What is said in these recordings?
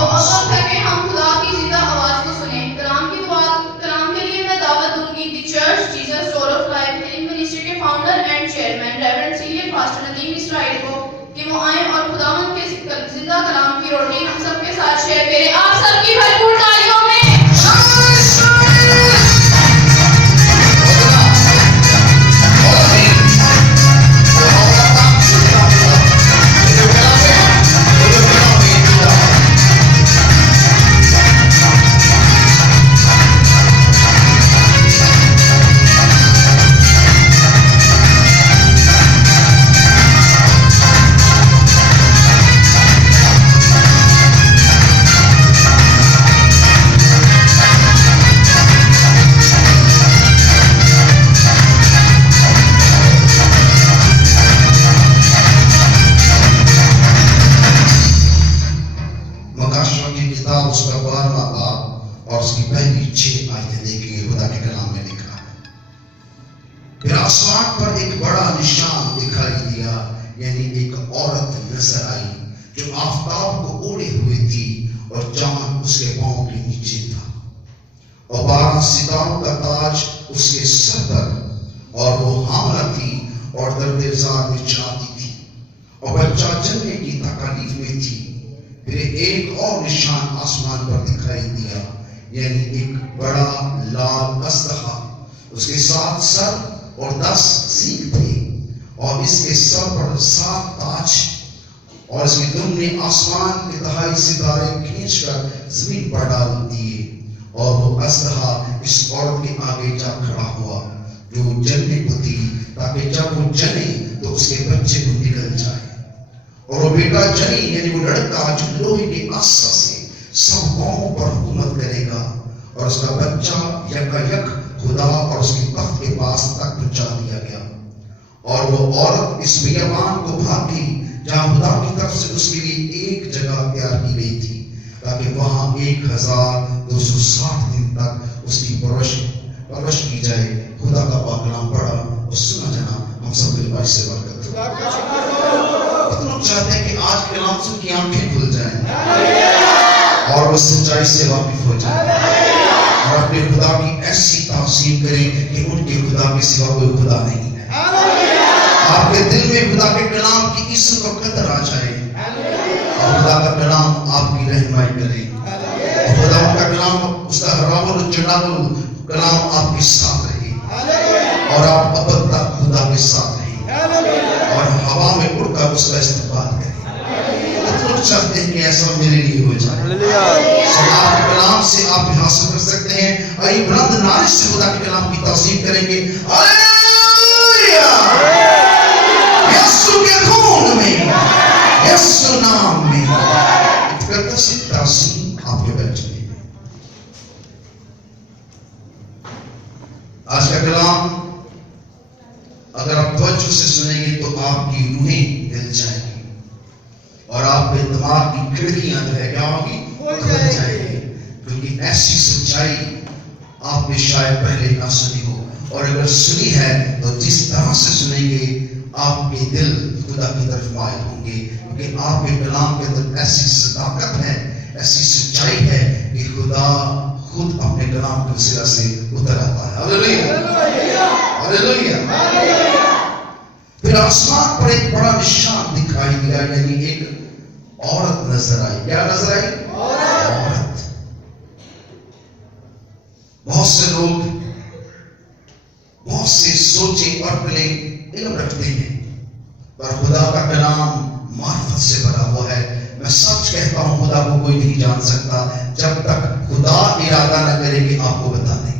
اب وقت ہے کہ ہم خدا کی زندہ آواز کو سنیں. کلام کے لیے میں دعوت دوں گی the church Jesus store of life healing ministry کے founder and chairman reverend senior pastor Nadeem Israel کو کہ وہ آئیں اور خداوند کے زندہ کلام کی روٹی ہم سب کے ساتھ شیئر کریں. آپ سب کی بھرپور تالیوں میں اس کا 12واں باب اور اس کی پہلی 6 آیتیں دیکھیں گے. خدا کے کلام میں لکھا ہے پھر آسمان پر ایک بڑا نشان دکھائی دیا، یعنی ایک عورت نظر آئی جو آفتاب کو اوڑے ہوئے تھی اور چاند اس کے پاؤں کے نیچے تھا، اور 12 ستاروں کا تاج اس کے سر پر، اور وہ حاملہ تھی اور درد زار میں چلاتی تھی اور بچہ جننے کی تکالیف میں تھی. پھر ایک اور نشان آسمان پر دکھائی دیا، یعنی ایک بڑا لال اژدہا، اس کے 7 سر اور 10 سینگ تھے، اور اس کے سر پر 7 تاج، اور اس کی دم نے آسمان کے 2.5 ستارے کھینچ کر زمین پر ڈال دیے. اور وہ اژدہا اس عورت کے آگے جا کھڑا ہوا جو جننے کو تھی، تاکہ جب وہ جنے تو اس کے بچے کو نکل جائے. اور وہ بیٹا جنی یعنی وہ لڑکا جو لوہے کے آسا سے سب قوموں پر حکومت کرے گا، اور اس کا بچہ یکایک خدا اور اس کے تخت کے پاس تک پہنچا دیا گیا. اور وہ عورت اس بیابان کو بھاگی جہاں خدا کی طرف سے اس کے لیے ایک جگہ تیار کی گئی تھی، تاکہ وہاں 1260 دن تک اس کی پرورش کی جائے. خدا کا پاک کلام پڑھا اور سنا جانا ہم سب کے لیے سے برکت. لوگ چاہتے ہیں کہ آج کلام سن کی آنکھیں کھل جائیں اور وہ سچائی سے واقف ہو جائیں اور اپنے خدا کی ایسی تعظیم کریں کہ ان کے خدا کے سوا کوئی خدا نہیں ہے. آپ کے دل میں خدا کے کلام کی عزت و قدر آ جائے اور خدا کا کلام آپ کی رہنمائی کرے اور خدا کا کلام اس کا راول و چڑاول کلام آپ کے ساتھ رہے اور آپ ابد تک خدا کے ساتھ رہے اور ہوا میں اڑ کر اس کا استقبال کریں. لوگ چاہتے ہیں کہ ایسا میرے لیے ہو جائے. آپ کے کلام سے آپ حاصل کر سکتے ہیں. آئیے بلند نعرے سے خدا کے کلام کی تعظیم کریں گے. ہلیلویا! یسوع کے خون میں، یسوع نام میں مقدس تعظیم آپ کے بیٹھے ہیں. آج کا کلام اگر آپ توجہ سے سنیں گے تو آپ کی روحیں ہل جائیں گی اور آپ کے دماغ کی کھڑکیاں جو ہے کیا ہوگی؟ کھل جائیں گی، کیونکہ ایسی سچائی آپ نے شاید پہلے نہ سنی ہو، اور اگر سنی ہے تو جس طرح سے سنیں گے آپ کے دل خدا کی طرف مائل ہوں گے، کیونکہ آپ کے کلام کے اندر ایسی صداقت ہے، ایسی سچائی ہے کہ خدا خود اپنے کلام کے وسیلہ سے اتر آتا ہے. ہلیلویا! ہلیلویا! پھر آسمان پر ایک بڑا نشان دکھائی دیا، یعنی ایک عورت نظر آئی. کیا نظر آئی؟ عورت. بہت سے لوگ بہت سی سوچیں اور پلیں علم رکھتے ہیں، پر خدا کا کلام معرفت سے بھرا ہوا ہے. میں سچ کہتا ہوں خدا کو کوئی نہیں جان سکتا جب تک خدا ارادہ نہ کرے کہ آپ کو بتا دیں.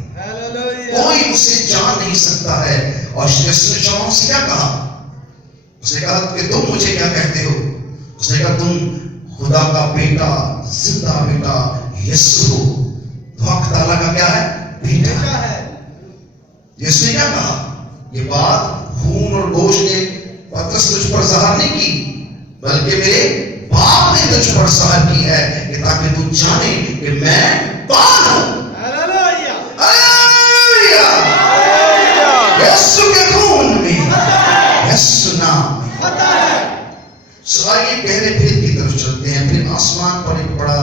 کوئی اسے جان نہیں سکتا ہے. اور شیطان سے کیا کہا؟ اس نے کہا کہ تم مجھے کیا کہتے ہو؟ اس نے کہا تم خدا کا بیٹا، زندہ بیٹا یسوع ہو. حق تعالیٰ کا کیا ہے؟ بیٹا ہے. اس نے کیا کہا؟ یہ بات خون اور گوشت نے پترس تجھ پر ظاہر نہیں کی، بلکہ میرے باپ نے تجھ پر ظاہر کی ہے، کہ تاکہ تو جانے کہ میں کون ہوں. یسوع کے خون میں، یسوع نام میں. سوائے گہرے بھید کی طرف چلتے ہیں. پھر آسمان پر ایک بڑا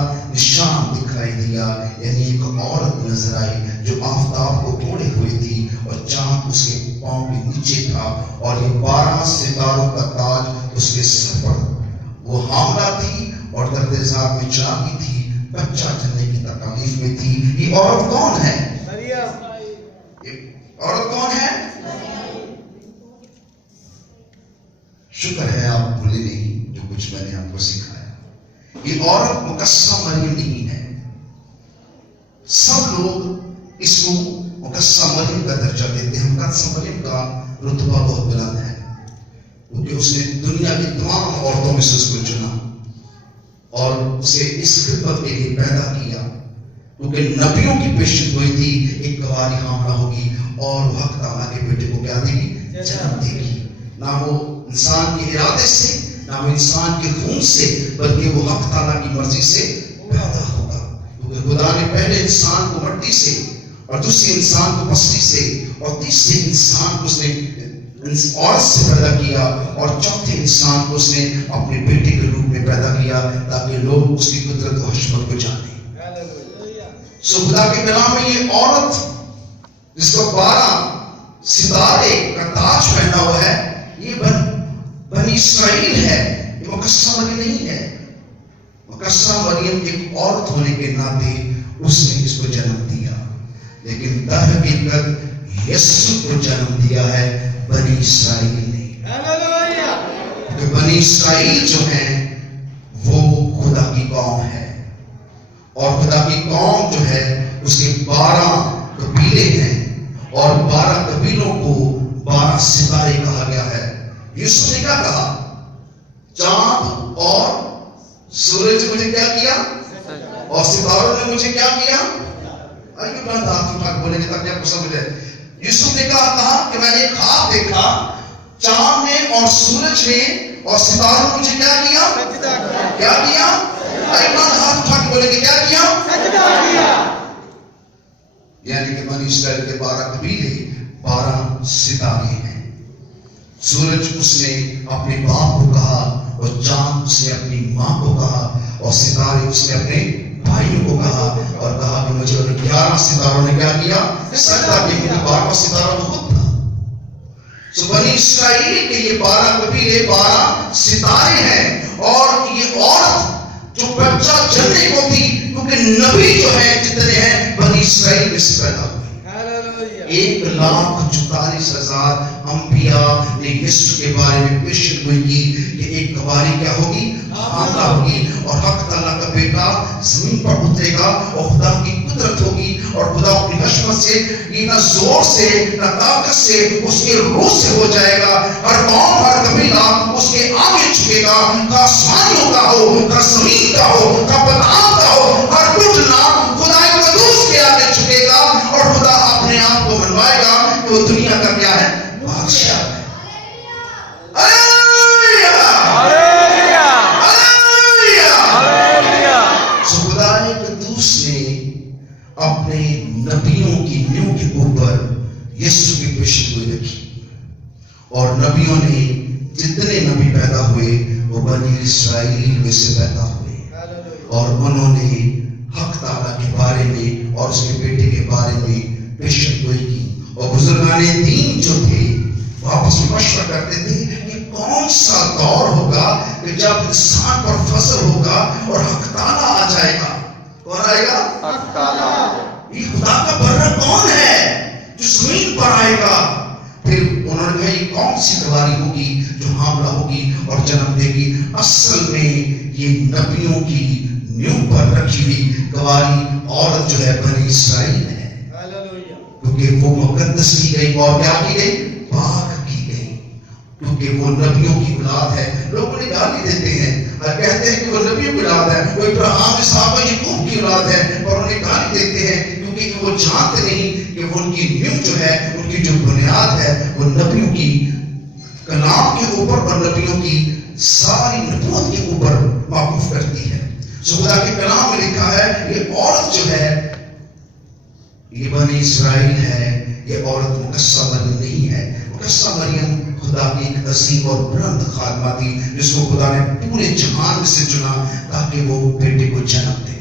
دیا، یعنی ایک عورت نظر آئی جو آفتاب کو اوڑھے ہوئی تھی اور چاند اس کے پاؤں کے نیچے تھا اور یہ 12 ستاروں کا تاج اس کے سر پر۔ وہ حاملہ تھی اور درد ذات میں چاکی تھی، بچہ جننے کی تکالیف میں تھی۔ یہ عورت کون ہے؟ عورت کون ہے؟ شکر ہے آپ بھولے نہیں جو کچھ میں نے آپ کو سکھایا۔ یہ عورت مقدسہ مریم نہیں ہے۔ سب لوگ اس کو مقدسہ مریم کا درجہ دیتے ہیں۔ مقدسہ مریم کا رتبہ بہت بلند ہے کیونکہ اس نے دنیا کی تمام عورتوں میں سے اس کو چنا اور اسے اس خدمت کے لیے پیدا کیا، کیونکہ نبیوں کی پیشن گوئی تھی ایک کنواری حاملہ ہوگی اور وہ حق تعالیٰ کے بیٹے کو کیا دے گی؟ جنم دے گی۔ نہ وہ انسان کے ارادے سے، نہ وہ انسان کے خون سے، بلکہ وہ حق تعالیٰ کی مرضی سے پیدا ہوگا، کیونکہ خدا نے پہلے انسان کو مٹی سے اور دوسرے انسان کو پسلی سے اور تیسرے انسان کو اس نے عورت سے پیدا کیا اور چوتھے انسان کو اس نے اپنے بیٹے کے روپ میں پیدا کیا تاکہ لوگ اس کی قدرت و حشمت کو جانیں۔ سو خدا کے کلام میں یہ عورت جس کو 12 ستارے کا تاج پہنا ہوا ہے، یہ بنی اسرائیل ہے، یہ مقدسہ مریم نہیں ہے۔ مقدسہ مریم ایک عورت ہونے کے ناطے اس نے اس کو جنم دیا، لیکن در حقیقت یسوع کو جنم دیا ہے بنی اسرائیل نے۔ کہ بنی اسرائیل جو ہیں وہ خدا کی قوم ہے اور خدا کی قوم جو ہے اس کے 12 قبیلے ہیں اور 12 قبیلوں کو 12 ستارے کہا گیا ہے۔ یوسف نے کیا کہا؟ چاند اور سورج نے مجھے کیا کیا اور ستاروں نے مجھے کیا کیا؟ آئیے بلند ہاتھ اٹھا کے بولیں گے تاکہ آپ کو سمجھ آئے۔ یوسف نے کہا کہ میں نے ایک خواب دیکھا، چاند نے اور سورج نے اور ستاروں نے مجھے کیا کیا؟ کیا کیا؟ آئیے بلند ہاتھ اٹھا کے بولیں گے کیا کیا؟ سجدہ کیا۔ یعنی کہ بنی اسرائیل کے 12 قبیلے 12 ستارے ہیں۔ سورج اس نے اپنے باپ کو کہا اور چاند اس نے اپنی ماں کو کہا اور ستارے اس نے اپنے بھائیوں کو کہا اور کہا کہ مجھے 11 ستاروں نے کیا کیا؟ سجدہ کیا، کیونکہ 12 ستارہ بہت تھا۔ سو بنی اسرائیل کے یہ 12 قبیلے 12 ستارے ہیں اور یہ عورت جو بچہ جننے کو تھی، کیونکہ نبی جو ہے جتنے ہیں بنی اسرائیل میں سے پیدا ہوئے۔ 1,44,000 انبیاء نے یسوع کے بارے میں پیشن گوئی کی کہ ایک کنواری کیا ہوگی؟ حاملہ ہوگی اور حق تعالیٰ کا بیٹا زمین پر اترے گا اور خدا کی قدرت ہوگی اور خدا اپنی حشمت سے، یہ نہ زور سے نہ طاقت سے، اس کے روح سے ہو جائے گا۔ ہر قوم ہر قبیلہ اس کے آگے جھکے گا، خواہ آسمانیوں کا ہو، خواہ زمین کا ہو، خواہ پتھروں کا ہو، ہر کچھ نام خدا قدوس کے آگے جھکے گا اور خدا اپنے آپ کو منوائے گا کہ وہ دنیا کا کیا ہے؟ بادشاہ ہے۔ اپنے نبیوں کی نیو کے اوپر یسوع کی پیشن گوئی رکھی اور نبیوں نے جتنے نبی پیدا ہوئے وہ بنی اسرائیل میں سے پیدا ہوئے اور انہوں نے حق تعالیٰ کے بارے میں اور اس کے بیٹے کے بارے میں پیشن گوئی کی اور بزرگان دین جو تھے وہ آپس میں مشورہ کرتے تھے کہ کون سا دور ہوگا کہ جب انسان پر فضل ہوگا اور حق تعالیٰ آ جائے گا۔ کون آئے گا؟ حق تعالیٰ۔ یہ خدا کا برہ کون ہے جو زمین پر آئے گا؟ پھر انہوں نے کہا یہ کون سی کنواری ہوگی جو حاملہ ہوگی اور جنم دے گی؟ اصل میں یہ نبیوں کی نیو پر رکھی ہوئی کنواری عورت جو ہے بنی اسرائیل ہے، کیونکہ وہ مقدس کی گئی اور کیا کی گئی؟ پاک کی گئی، کیونکہ وہ نبیوں کی اولاد ہے۔ لوگ انہیں گالی دیتے ہیں اور کہتے ہیں کہ وہ نبیوں کی اولاد ہے، وہ ابراہیم اسحاق یعقوب کی اولاد ہے، اور انہیں گالی دیتے ہیں کیونکہ وہ جانتے نہیں کہ ان کی نیو جو ہے، ان کی جو بنیاد ہے وہ نبیوں کی کلام کے اوپر اور نبیوں کی ساری نبوت کے اوپر موقوف کرتی ہے۔ سو خدا کے کلام میں لکھا ہے یہ عورت جو ہے یہ بنی اسرائیل ہے، یہ عورت مقدسہ مریم نہیں ہے۔ مقدسہ مریم خدا کی ایک عظیم اور بلند خادمہ تھی جس کو خدا نے پورے جہان سے چنا تاکہ وہ بیٹے کو جنم دے۔